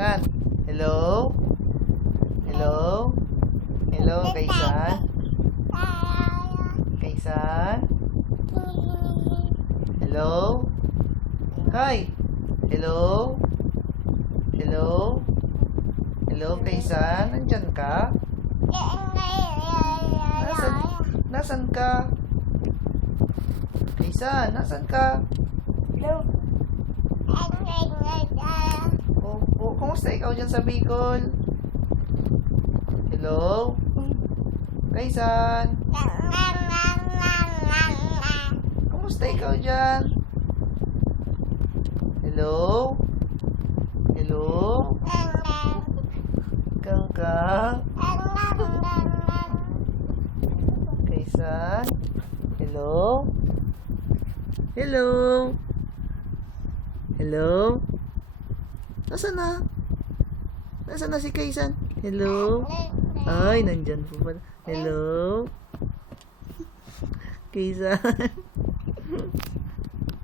Saan? Hello? Hello? Hello, Kaysan? Kaysan? Hello? Hi! Hello? Hello? Hello, Kaysan? Nandyan ka? Nasaan ka? Kaysan, nasaan ka? Oh, kumusta ikaw dyan sa Bicol? Hello? Kaysan? Kumusta ikaw dyan? Hello? Hello? Kangkang? Kaysan? Hello? Hello? Hello? Nasaan na? Nasaan na si Kaysan? Hello? Ay, nandyan po pala. Hello? Kaysan?